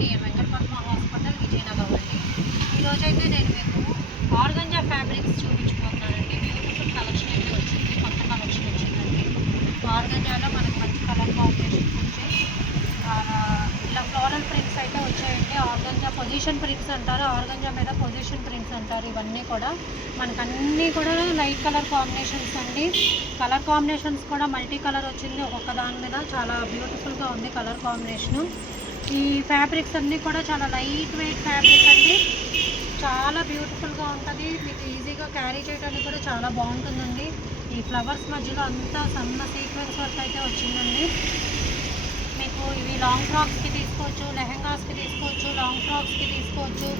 Near Venkatapadma hospital, Vizianagaram అండి. ఈరోజైతే నేను మీకు ఆర్గంజా ఫ్యాబ్రిక్స్ చూపించబోతున్నానండి. బ్యూటిఫుల్ కలెక్షన్ అయితే వచ్చింది, కొత్త కలెక్షన్ వచ్చిందండి. ఆర్గంజాలో మనకు మంచి కలర్ కాంబినేషన్స్ వచ్చాయి. ఇలా ఫ్లోరల్ ప్రింట్స్ అయితే వచ్చాయండి. ఆర్గంజా పొజిషన్ ప్రింట్స్ అంటారు, ఆర్గంజా మీద పొజిషన్ ప్రింట్స్ అంటారు. ఇవన్నీ కూడా మనకన్నీ కూడా లైట్ కలర్ కాంబినేషన్స్ అండి. కలర్ కాంబినేషన్స్ కూడా మల్టీ కలర్ వచ్చింది. ఒక్కొక్క దాని మీద చాలా బ్యూటిఫుల్గా ఉంది కలర్ కాంబినేషను. ఈ ఫ్యాబ్రిక్స్ అన్నీ కూడా చాలా లైట్ వెయిట్ ఫ్యాబ్రిక్ అండి. చాలా బ్యూటిఫుల్గా ఉంటుంది. మీకు ఈజీగా క్యారీ చేయడానికి కూడా చాలా బాగుంటుందండి. ఈ ఫ్లవర్స్ మధ్యలో అంతా సన్న సీక్వెన్స్ వర్క్ అయితే వచ్చిందండి. మీకు ఇవి లాంగ్ ఫ్రాక్స్కి తీసుకోవచ్చు, లెహెంగాస్కి తీసుకోవచ్చు, లాంగ్ ఫ్రాక్స్కి తీసుకోవచ్చు.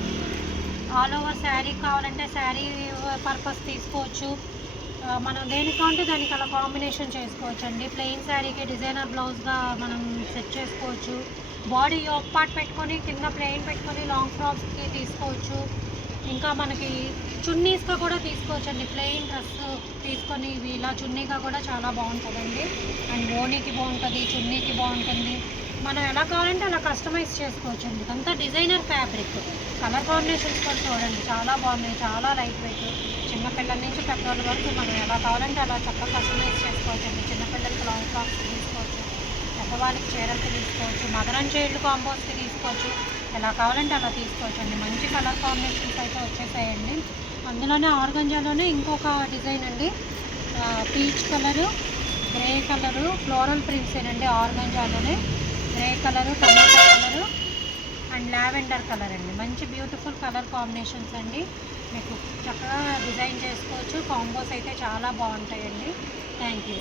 ఆల్ ఓవర్ శారీ కావాలంటే శారీ పర్పస్ తీసుకోవచ్చు. మనం దేనికి కావాలంటే దానికి అలా కాంబినేషన్ చేసుకోవచ్చు అండి. ప్లెయిన్ శారీకి డిజైనర్ బ్లౌజ్గా మనం సెట్ చేసుకోవచ్చు. బాడీ యోక్ పార్ట్ పెట్టుకొని కింద ప్లెయిన్ పెట్టుకొని లాంగ్ ఫ్రాక్స్కి తీసుకోవచ్చు. ఇంకా మనకి చున్నీస్గా కూడా తీసుకోవచ్చు అండి. ప్లెయిన్ డ్రెస్ తీసుకొని ఇవి ఇలా చున్నీగా కూడా చాలా బాగుంటుందండి. అండ్ ఓనీకి బాగుంటుంది, చున్నీకి బాగుంటుంది. మనం ఎలా కావాలంటే అలా కస్టమైజ్ చేసుకోవచ్చు అండి. అంతా డిజైనర్ ఫ్యాబ్రిక్. కలర్ కాంబినేషన్స్ కూడా చూడండి చాలా బాగున్నాయి, చాలా లైట్ వెయిట్. చిన్నపిల్లల నుంచి పెద్దవాళ్ళ వరకు మనం ఎలా కావాలంటే అలా చక్కగా కస్టమైజ్ చేసుకోవచ్చు అండి. చిన్నపిల్లలకి లాంగ్ ఫ్రాక్స్ తీసుకోవచ్చు, పెద్దవాళ్ళకి చీరలకి తీసుకోవచ్చు, మదర్ అండ్ చైల్డ్ కాంబోస్కి తీసుకోవచ్చు. ఎలా కావాలంటే అలా తీసుకోవచ్చు అండి. మంచి కలర్ కాంబినేషన్స్ అయితే వచ్చేసాయండి. అందులోనే ఆర్గంజాలోనే ఇంకొక డిజైన్ అండి. Peach colour, grey colour, floral prints ఏనండి. ఆర్గంజాలోనే grey colour, tomato colour and lavender colour అండి. మంచి బ్యూటిఫుల్ కలర్ కాంబినేషన్స్ అండి. మీకు చక్కగా డిజైన్ చేసుకోవచ్చు. కాంబోస్ అయితే చాలా బాగుంటాయండి. Thank you.